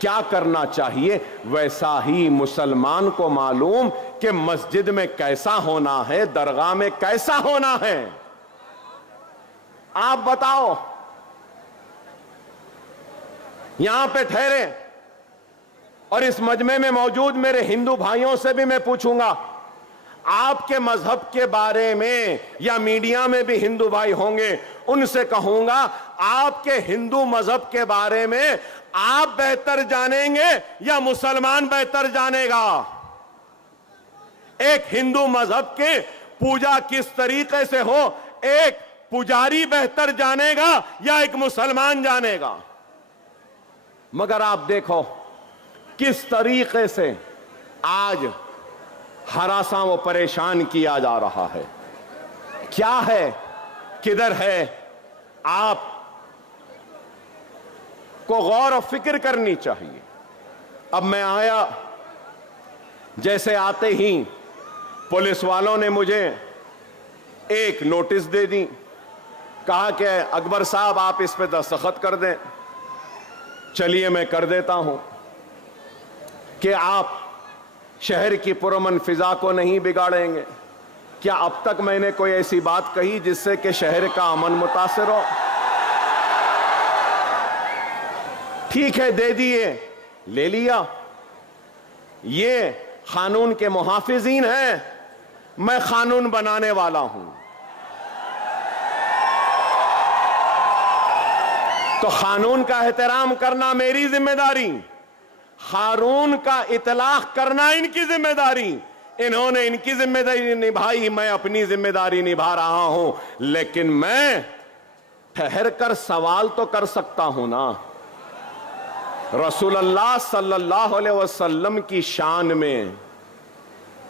क्या करना चाहिए, वैसा ही मुसलमान को मालूम कि मस्जिद में कैसा होना है, दरगाह में कैसा होना है। आप बताओ, यहां पे ठहरे और इस मजमे में मौजूद मेरे हिंदू भाइयों से भी मैं पूछूंगा, आपके मजहब के बारे में, या मीडिया में भी हिंदू भाई होंगे, उनसे कहूंगा आपके हिंदू मजहब के बारे में आप बेहतर जानेंगे या मुसलमान बेहतर जानेगा? एक हिंदू मजहब के पूजा किस तरीके से हो, एक पुजारी बेहतर जानेगा या एक मुसलमान जानेगा? मगर आप देखो किस तरीके से आज हरासा व परेशान किया जा रहा है। क्या है, किधर है? आप को गौर और फिक्र करनी चाहिए। अब मैं आया, जैसे आते ही पुलिस वालों ने मुझे एक नोटिस दे दी, कहा कि अकबर साहब आप इस पे दस्तखत कर दें। चलिए मैं कर देता हूं कि आप शहर की पुरअमन फिजा को नहीं बिगाड़ेंगे। क्या अब तक मैंने कोई ऐसी बात कही जिससे कि शहर का अमन मुतासिर हो? ठीक है, दे दिए, ले लिया। ये कानून के मुहाफिजीन हैं, मैं कानून बनाने वाला हूं। तो कानून का एहतराम करना मेरी जिम्मेदारी, कानून का इतलाक करना इनकी जिम्मेदारी। इन्होंने इनकी जिम्मेदारी निभाई, मैं अपनी जिम्मेदारी निभा रहा हूं। लेकिन मैं ठहर कर सवाल तो कर सकता हूं ना। रसूलुल्लाह सल्लल्लाहु अलैहि वसल्लम की शान में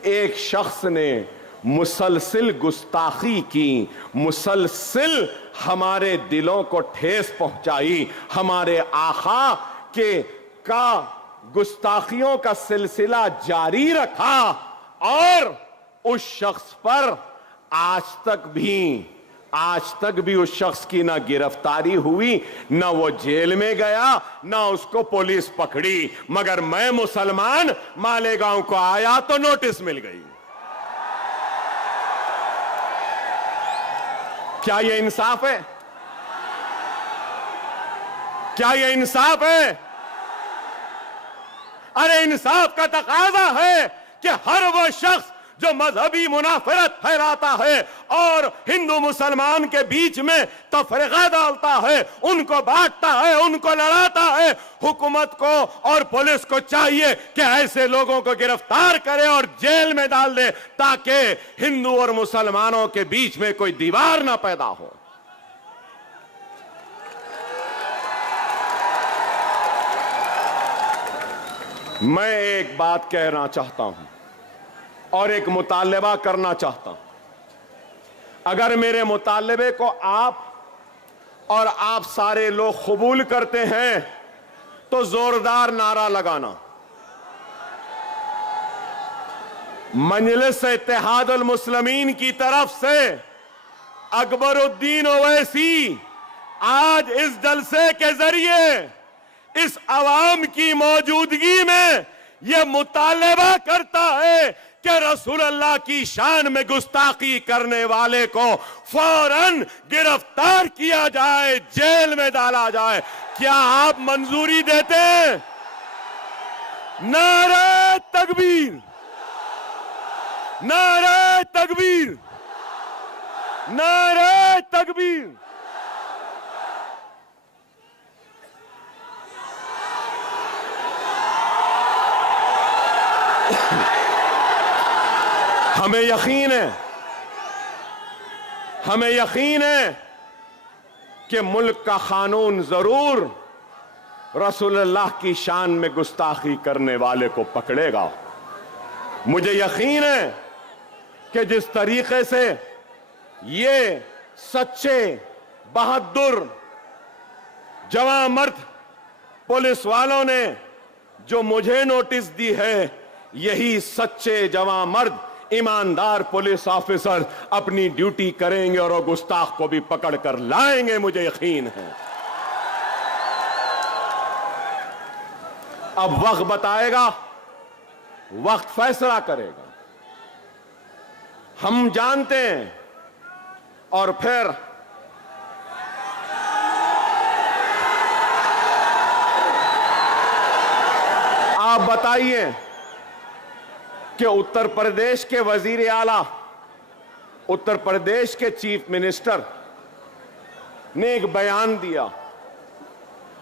एक शख्स ने मुसलसिल गुस्ताखी की, मुसलसिल हमारे दिलों को ठेस पहुंचाई, हमारे आका के का गुस्ताखियों का सिलसिला जारी रखा, और उस शख्स पर आज तक भी उस शख्स की ना गिरफ्तारी हुई, ना वो जेल में गया, ना उसको पुलिस पकड़ी। मगर मैं मुसलमान मालेगांव को आया तो नोटिस मिल गई। क्या ये इंसाफ है? क्या ये इंसाफ है? अरे इंसाफ का तकाजा है कि हर वो शख्स जो मजहबी मुनाफरत फैलाता है और हिंदू मुसलमान के बीच में तफरीका डालता है, उनको बांटता है, उनको लड़ाता है, हुकूमत को और पुलिस को चाहिए कि ऐसे लोगों को गिरफ्तार करे और जेल में डाल दे, ताकि हिंदू और मुसलमानों के बीच में कोई दीवार ना पैदा हो। मैं एक बात कहना चाहता हूं और एक मुतालबा करना चाहता हूं। अगर मेरे मुतालबे को आप और आप सारे लोग कबूल करते हैं तो जोरदार नारा लगाना। मजलिस इत्तेहादुल मुस्लिमीन की तरफ से अकबरुद्दीन ओवैसी आज इस जलसे के जरिए इस अवाम की मौजूदगी में यह मुतालबा करता है कि रसूलुल्लाह की शान में गुस्ताखी करने वाले को फौरन गिरफ्तार किया जाए, जेल में डाला जाए। क्या आप मंजूरी देते हैं? नारे तकबीर, नारे तकबीर, नारे तकबीर। हमें यकीन है कि मुल्क का कानून जरूर रसूलुल्लाह की शान में गुस्ताखी करने वाले को पकड़ेगा। मुझे यकीन है कि जिस तरीके से ये सच्चे बहादुर जवां मर्द पुलिस वालों ने जो मुझे नोटिस दी है, यही सच्चे जवां मर्द ईमानदार पुलिस ऑफिसर अपनी ड्यूटी करेंगे और गुस्ताख को भी पकड़ कर लाएंगे, मुझे यकीन है। अब वक्त बताएगा, वक्त फैसला करेगा। हम जानते हैं। और फिर आप बताइए कि उत्तर प्रदेश के वजीर आला, उत्तर प्रदेश के चीफ मिनिस्टर ने एक बयान दिया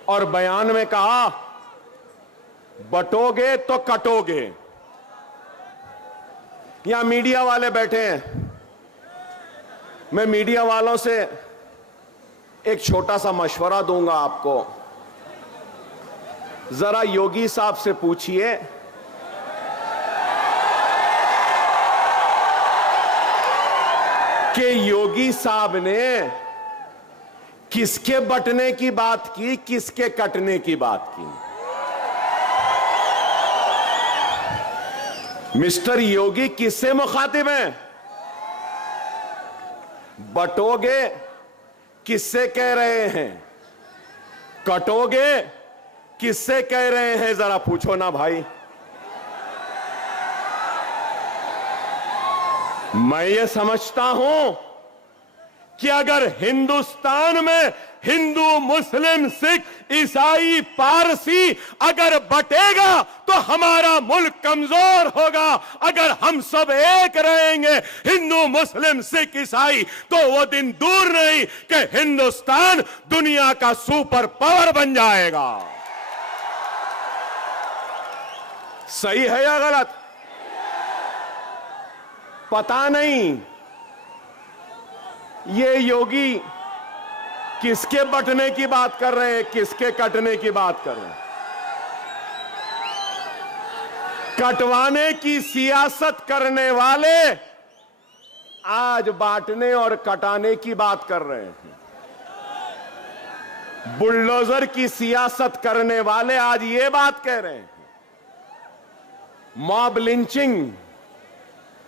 और बयान में कहा, बटोगे तो कटोगे। यहां मीडिया वाले बैठे हैं, मैं मीडिया वालों से एक छोटा सा मशवरा दूंगा आपको। जरा योगी साहब से पूछिए कि योगी साहब ने किसके बटने की बात की, किसके कटने की बात की। मिस्टर योगी किससे मुखातिब हैं? बटोगे किससे कह रहे हैं? कटोगे किससे कह रहे हैं? जरा पूछो ना भाई। मैं ये समझता हूं कि अगर हिंदुस्तान में हिंदू, मुस्लिम, सिख, ईसाई, पारसी अगर बटेगा तो हमारा मुल्क कमजोर होगा। अगर हम सब एक रहेंगे, हिंदू, मुस्लिम, सिख, ईसाई, तो वो दिन दूर नहीं कि हिंदुस्तान दुनिया का सुपर पावर बन जाएगा। सही है या गलत? पता नहीं ये योगी किसके बटने की बात कर रहे हैं, किसके कटने की बात कर रहे हैं। कटवाने की सियासत करने वाले आज बांटने और कटाने की बात कर रहे हैं। बुलडोजर की सियासत करने वाले आज ये बात कह रहे हैं। मॉब लिंचिंग,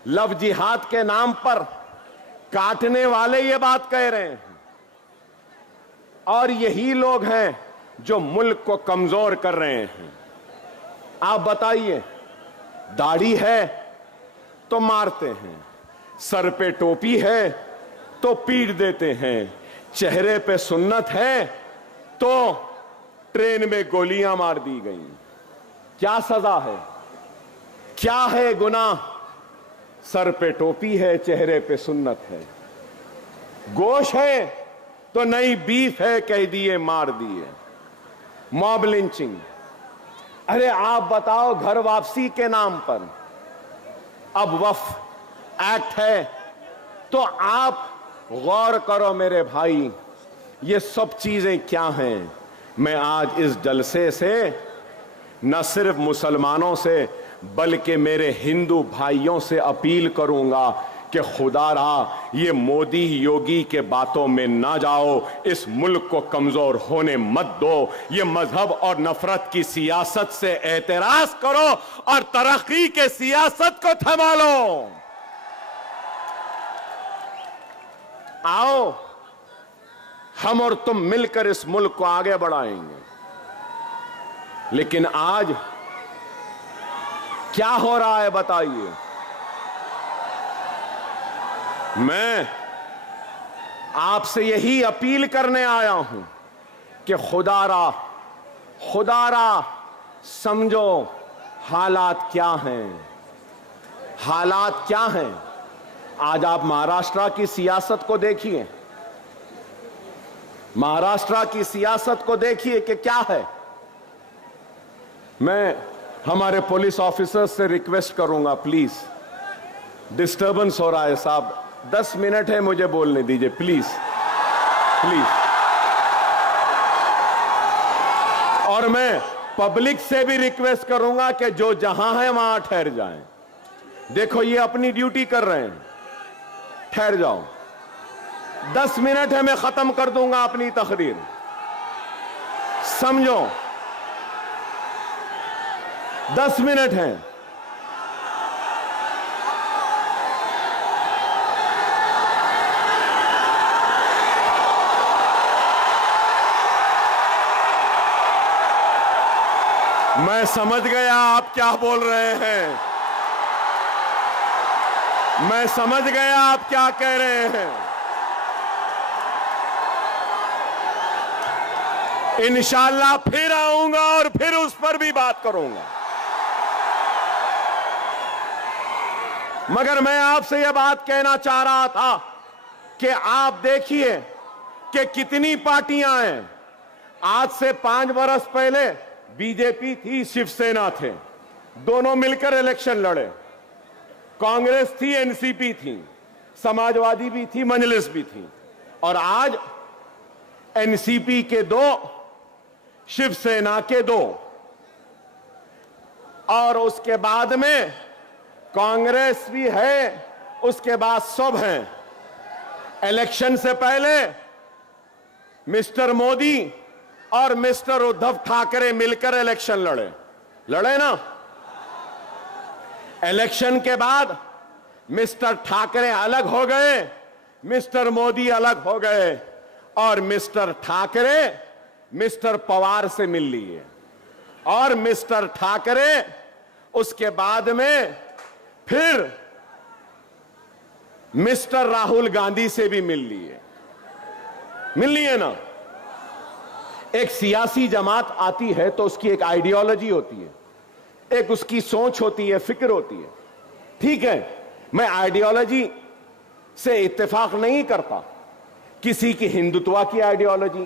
लव जिहाद के नाम पर काटने वाले ये बात कह रहे हैं। और यही लोग हैं जो मुल्क को कमजोर कर रहे हैं। आप बताइए, दाढ़ी है तो मारते हैं, सर पे टोपी है तो पीट देते हैं, चेहरे पे सुन्नत है तो ट्रेन में गोलियां मार दी गई। क्या सजा है? क्या है गुनाह? सर पे टोपी है, चेहरे पे सुन्नत है। गोश है तो नई बीफ है, कह दिए मार दिए। Mob lynching. अरे आप बताओ, घर वापसी के नाम पर अब वक्फ एक्ट है, तो आप गौर करो मेरे भाई, ये सब चीजें क्या हैं। मैं आज इस जलसे से न सिर्फ मुसलमानों से बल्कि मेरे हिंदू भाइयों से अपील करूंगा कि खुदारा ये मोदी योगी के बातों में ना जाओ, इस मुल्क को कमजोर होने मत दो। ये मजहब और नफरत की सियासत से एतराज करो और तरक्की के सियासत को थमा लो। आओ हम और तुम मिलकर इस मुल्क को आगे बढ़ाएंगे। लेकिन आज क्या हो रहा है बताइए। मैं आपसे यही अपील करने आया हूं कि खुदारा समझो हालात क्या हैं। हालात क्या हैं? आज आप महाराष्ट्र की सियासत को देखिए, महाराष्ट्र की सियासत को देखिए कि क्या है। मैं हमारे पुलिस ऑफिसर्स से रिक्वेस्ट करूंगा, प्लीज, डिस्टर्बेंस हो रहा है साहब, 10 मिनट है, मुझे बोलने दीजिए प्लीज प्लीज। और मैं पब्लिक से भी रिक्वेस्ट करूंगा कि जो जहां है वहां ठहर जाएं। देखो ये अपनी ड्यूटी कर रहे हैं, ठहर जाओ। 10 मिनट है, मैं खत्म कर दूंगा अपनी तकरीर, समझो। 10 मिनट हैं। मैं समझ गया आप क्या बोल रहे हैं, मैं समझ गया आप क्या कह रहे हैं। इंशाअल्लाह फिर आऊंगा और फिर उस पर भी बात करूंगा। मगर मैं आपसे यह बात कहना चाह रहा था कि आप देखिए कि कितनी पार्टियां हैं। आज से 5 बरस पहले बीजेपी थी, शिवसेना थे, दोनों मिलकर इलेक्शन लड़े। कांग्रेस थी, एनसीपी थी, समाजवादी भी थी, मजलिस भी थी। और आज एनसीपी के 2, शिवसेना के 2, और उसके बाद में कांग्रेस भी है, उसके बाद सब हैं। इलेक्शन से पहले मिस्टर मोदी और मिस्टर उद्धव ठाकरे मिलकर इलेक्शन लड़े ना। इलेक्शन के बाद मिस्टर ठाकरे अलग हो गए, मिस्टर मोदी अलग हो गए, और मिस्टर ठाकरे मिस्टर पवार से मिल लिए, और मिस्टर ठाकरे उसके बाद में फिर मिस्टर राहुल गांधी से भी मिल लिए ना। एक सियासी जमात आती है तो उसकी एक आइडियोलॉजी होती है, एक उसकी सोच होती है, फिक्र होती है। ठीक है, मैं आइडियोलॉजी से इत्तेफाक नहीं करता। किसी की हिंदुत्व की आइडियोलॉजी,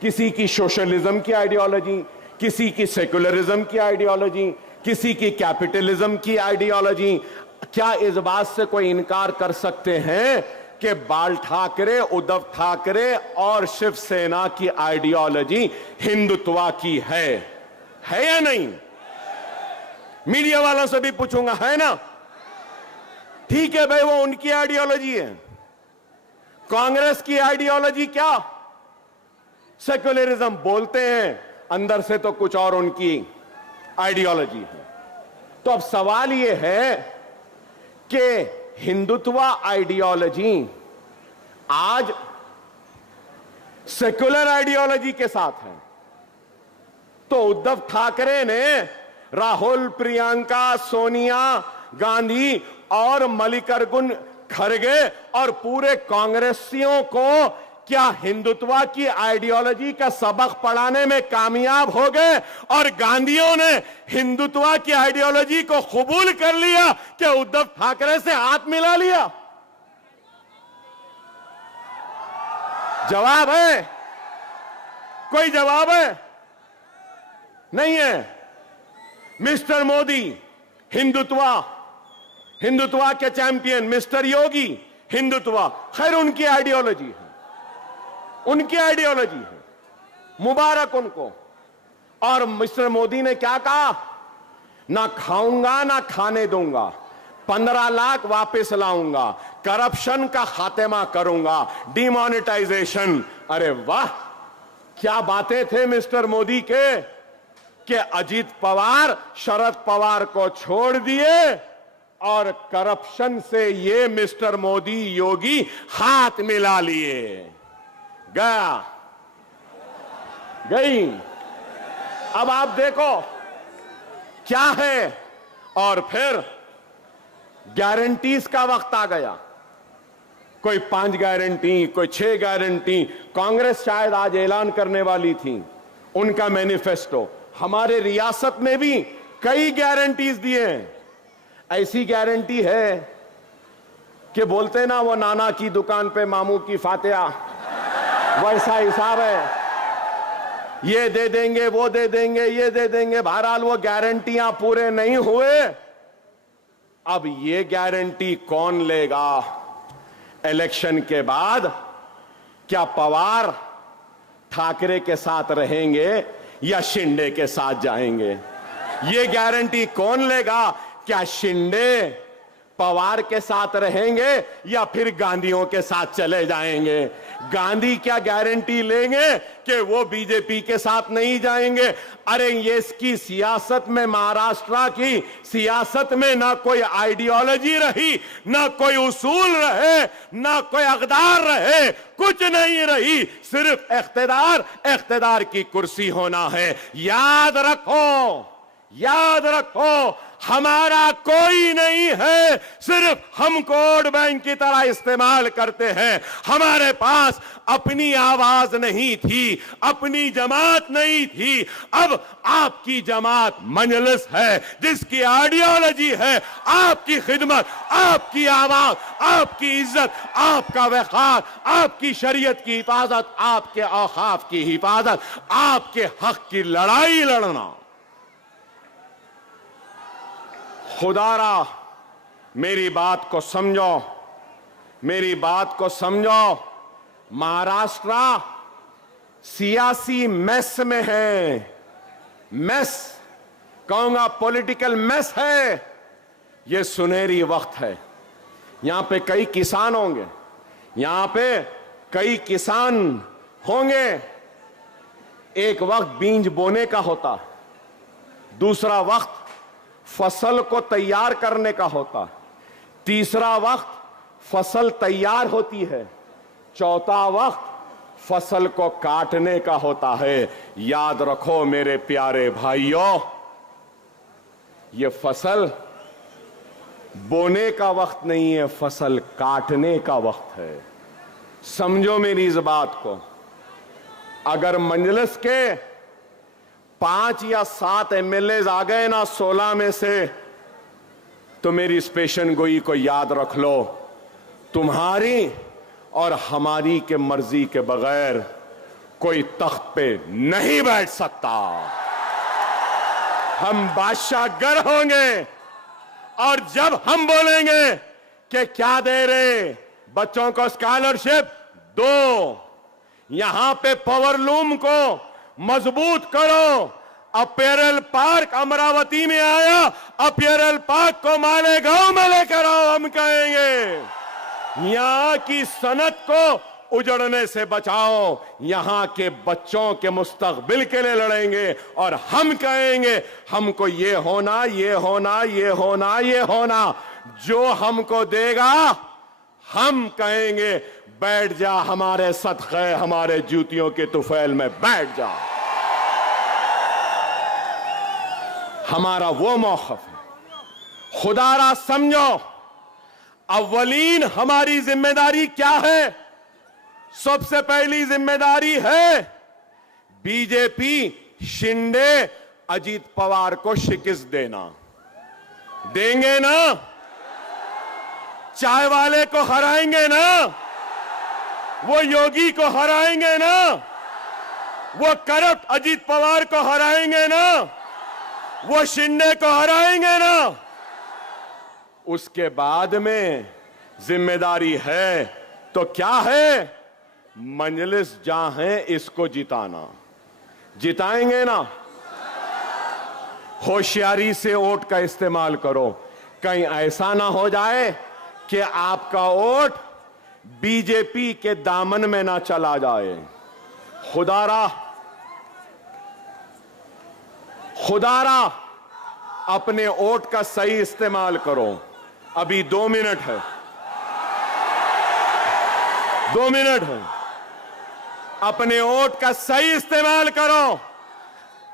किसी की सोशलिज्म की आइडियोलॉजी, किसी की सेकुलरिज्म की आइडियोलॉजी, किसी की कैपिटलिज्म की आइडियोलॉजी। क्या इस बात से कोई इनकार कर सकते हैं कि बाल ठाकरे, उद्धव ठाकरे और शिवसेना की आइडियोलॉजी हिंदुत्व की है या नहीं? मीडिया वालों से भी पूछूंगा, है ना? ठीक है भाई, वो उनकी आइडियोलॉजी है। कांग्रेस की आइडियोलॉजी क्या? सेक्युलरिज्म बोलते हैं, अंदर से तो कुछ और उनकी आइडियोलॉजी है। तो अब सवाल यह है कि हिंदुत्व आइडियोलॉजी आज सेक्युलर आइडियोलॉजी के साथ है। तो उद्धव ठाकरे ने राहुल, प्रियंका, सोनिया गांधी और मल्लिकार्जुन खड़गे और पूरे कांग्रेसियों को क्या हिंदुत्व की आइडियोलॉजी का सबक पढ़ाने में कामयाब हो गए, और गांधीयों ने हिंदुत्व की आइडियोलॉजी को कबूल कर लिया कि उद्धव ठाकरे से हाथ मिला लिया? जवाब है? कोई जवाब है? नहीं है। मिस्टर मोदी हिंदुत्व के चैंपियन, मिस्टर योगी हिंदुत्व, खैर उनकी आइडियोलॉजी है, उनकी आइडियोलॉजी है, मुबारक उनको। और मिस्टर मोदी ने क्या कहा? ना खाऊंगा ना खाने दूंगा, 15 लाख वापस लाऊंगा, करप्शन का खात्मा करूंगा, डिमोनेटाइजेशन। अरे वाह, क्या बातें थे मिस्टर मोदी के कि अजीत पवार शरद पवार को छोड़ दिए और करप्शन से ये मिस्टर मोदी योगी हाथ मिला लिए। गई। अब आप देखो क्या है। और फिर गारंटीज का वक्त आ गया। कोई 5 गारंटी, कोई 6 गारंटी। कांग्रेस शायद आज ऐलान करने वाली थी उनका मैनिफेस्टो। हमारे रियासत में भी कई गारंटीज दिए हैं। ऐसी गारंटी है कि बोलते ना, वो नाना की दुकान पे मामू की फातिहा, वैसा हिसाब है। ये दे देंगे, वो दे देंगे, ये दे देंगे। बहरहाल वो गारंटियां पूरे नहीं हुए। अब ये गारंटी कौन लेगा इलेक्शन के बाद? क्या पवार ठाकरे के साथ रहेंगे या शिंदे के साथ जाएंगे? ये गारंटी कौन लेगा? क्या शिंदे पवार के साथ रहेंगे या फिर गांधीयों के साथ चले जाएंगे? गांधी क्या गारंटी लेंगे कि वो बीजेपी के साथ नहीं जाएंगे? अरे ये इसकी सियासत में, महाराष्ट्र की सियासत में ना कोई आइडियोलॉजी रही, ना कोई उसूल रहे, ना कोई अक़दार रहे, कुछ नहीं रही। सिर्फ इख्तिदार की कुर्सी होना है। याद रखो, याद रखो, हमारा कोई नहीं है, सिर्फ हम वोट बैंक की तरह इस्तेमाल करते हैं। हमारे पास अपनी आवाज नहीं थी, अपनी जमात नहीं थी। अब आपकी जमात मजलिस है, जिसकी आइडियोलॉजी है आपकी खिदमत, आपकी आवाज, आपकी इज्जत, आपका वक़ार, आपकी शरीयत की हिफाजत, आपके औकाफ की हिफाजत, आपके हक की लड़ाई लड़ना। खुदारा मेरी बात को समझो, मेरी बात को समझो। महाराष्ट्र सियासी मेस में है, मेस कहूंगा, पॉलिटिकल मेस है। यह सुनहरी वक्त है। यहां पे कई किसान होंगे, यहां पे कई किसान होंगे। एक वक्त बीज बोने का होता, दूसरा वक्त फसल को तैयार करने का होता, तीसरा वक्त फसल तैयार होती है, चौथा वक्त फसल को काटने का होता है। याद रखो मेरे प्यारे भाइयों, ये फसल बोने का वक्त नहीं है, फसल काटने का वक्त है। समझो मेरी इस बात को। अगर मजलिस के 5 या 7 एमएलए आ गए ना 16 में से, तो मेरी इस पेशन गोई को याद रख लो, तुम्हारी और हमारी के मर्जी के बगैर कोई तख्त पे नहीं बैठ सकता। हम बादशाहगर होंगे, और जब हम बोलेंगे कि क्या दे रहे बच्चों को स्कॉलरशिप दो, यहां पे पावरलूम को मजबूत करो, अपैरल पार्क अमरावती में आया, अपैरल पार्क को मालेगांव में लेकर आओ, हम कहेंगे। यहां की सनत को उजड़ने से बचाओ, यहां के बच्चों के मुस्तकबिल के लिए लड़ेंगे, और हम कहेंगे हमको ये होना, ये होना, ये होना, ये होना। जो हमको देगा हम कहेंगे बैठ जा, हमारे सदक़े, हमारे जूतियों के तुफैल में बैठ जा। हमारा वो मौक़िफ़ है। खुदारा समझो, अव्वलीन हमारी जिम्मेदारी क्या है? सबसे पहली जिम्मेदारी है बीजेपी शिंदे अजीत पवार को शिकस्त देना। देंगे ना? चाय वाले को हराएंगे ना? वो योगी को हराएंगे ना? वो करप्ट अजीत पवार को हराएंगे ना? वो शिंदे को हराएंगे ना? उसके बाद में जिम्मेदारी है तो क्या है? मजलिस जहां है इसको जिताना। जिताएंगे ना? होशियारी से वोट का इस्तेमाल करो, कहीं ऐसा ना हो जाए कि आपका वोट बीजेपी के दामन में ना चला जाए। खुदारा अपने वोट का सही इस्तेमाल करो। अभी 2 मिनट है, 2 मिनट है। अपने वोट का सही इस्तेमाल करो।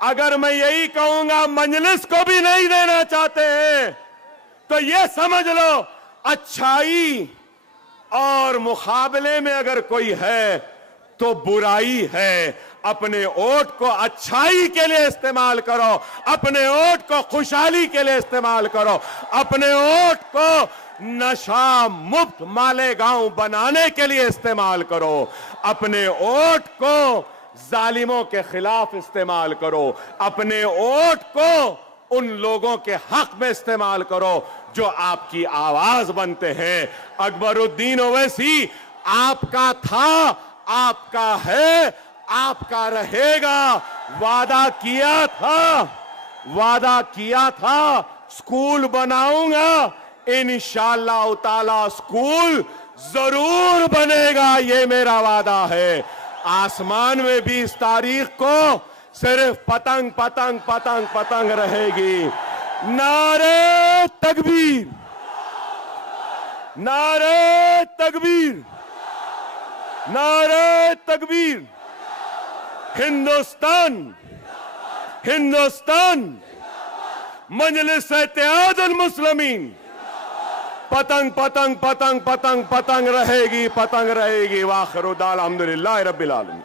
अगर मैं यही कहूंगा मजलिस को भी नहीं देना चाहते हैं, तो यह समझ लो अच्छाई और मुकाबले में अगर कोई है तो बुराई है। अपने वोट को अच्छाई के लिए इस्तेमाल करो, अपने वोट को खुशहाली के लिए इस्तेमाल करो, अपने वोट को नशा मुक्त मालेगांव बनाने के लिए इस्तेमाल करो, अपने वोट को जालिमों के खिलाफ इस्तेमाल करो, अपने वोट को उन लोगों के हक में इस्तेमाल करो जो आपकी आवाज बनते हैं। अकबरुद्दीन ओवैसी आपका था, आपका है, आपका रहेगा। वादा किया था स्कूल बनाऊंगा, इंशाअल्लाह ताला स्कूल जरूर बनेगा, ये मेरा वादा है। आसमान में भी इस तारीख को सिर्फ पतंग पतंग पतंग पतंग रहेगी। नारे तकबीर, नारे तकबीर, नारे तकबीर। हिंदुस्तान, हिंदुस्तान, मजलिस इत्तेहादुल मुस्लिमीन, पतंग पतंग पतंग पतंग पतंग रहेगी, पतंग रहेगी। वाखिर दाअवाना अल्हम्दुलिल्लाहि रब्बिल आलमीन।